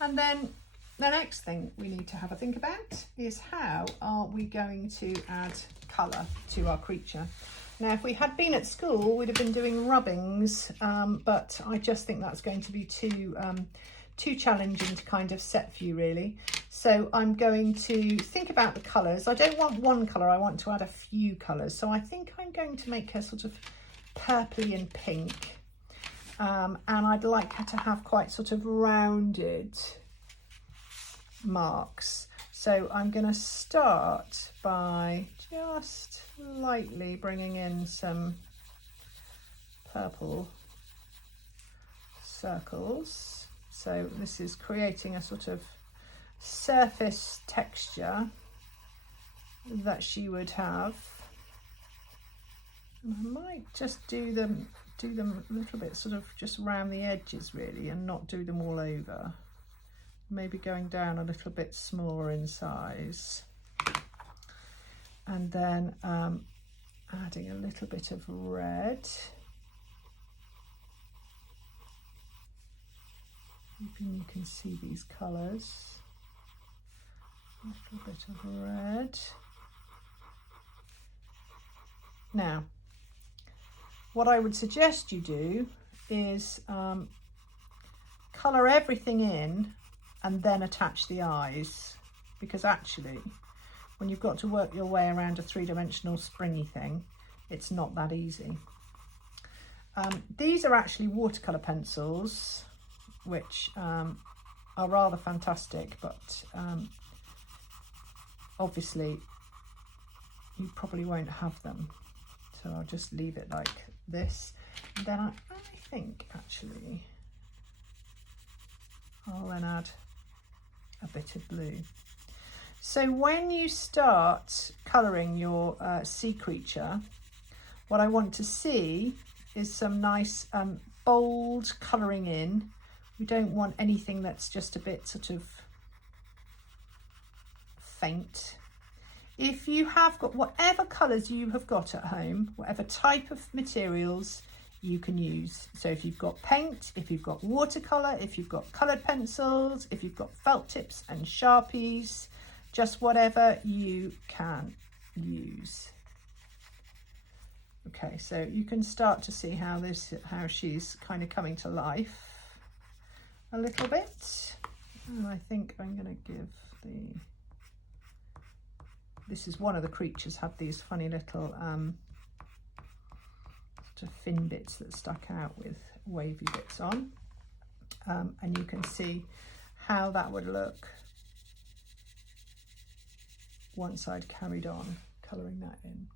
And then the next thing we need to have a think about is how are we going to add colour to our creature. Now, if we had been at school, we'd have been doing rubbings, but I just think that's going to be too challenging to kind of set for you, really. So I'm going to think about the colours. I don't want one colour, I want to add a few colours. So I think I'm going to make her sort of purpley and pink. And I'd like her to have quite sort of rounded marks. So I'm going to start by just lightly bringing in some purple circles. So this is creating a sort of surface texture that she would have. And I might just do them a little bit sort of just around the edges really, and not do them all over. Maybe going down a little bit smaller in size. And then adding a little bit of red. Hoping you can see these colours. A little bit of red. Now, what I would suggest you do is colour everything in and then attach the eyes, because actually when you've got to work your way around a three-dimensional springy thing, it's not that easy. These are actually watercolour pencils, which are rather fantastic, but obviously you probably won't have them, so I'll just leave it like this. And then I think actually I'll then add a bit of blue. So when you start colouring your sea creature, what I want to see is some nice bold colouring in. We don't want anything that's just a bit sort of faint. If you have got whatever colours you have got at home, whatever type of materials you can use. So if you've got paint, if you've got watercolour, if you've got coloured pencils, if you've got felt tips and Sharpies, just whatever you can use. Okay, so you can start to see how she's kind of coming to life a little bit. And I think I'm going to give this is one of the creatures had these funny little sort of fin bits that stuck out with wavy bits on, and you can see how that would look once I'd carried on colouring that in.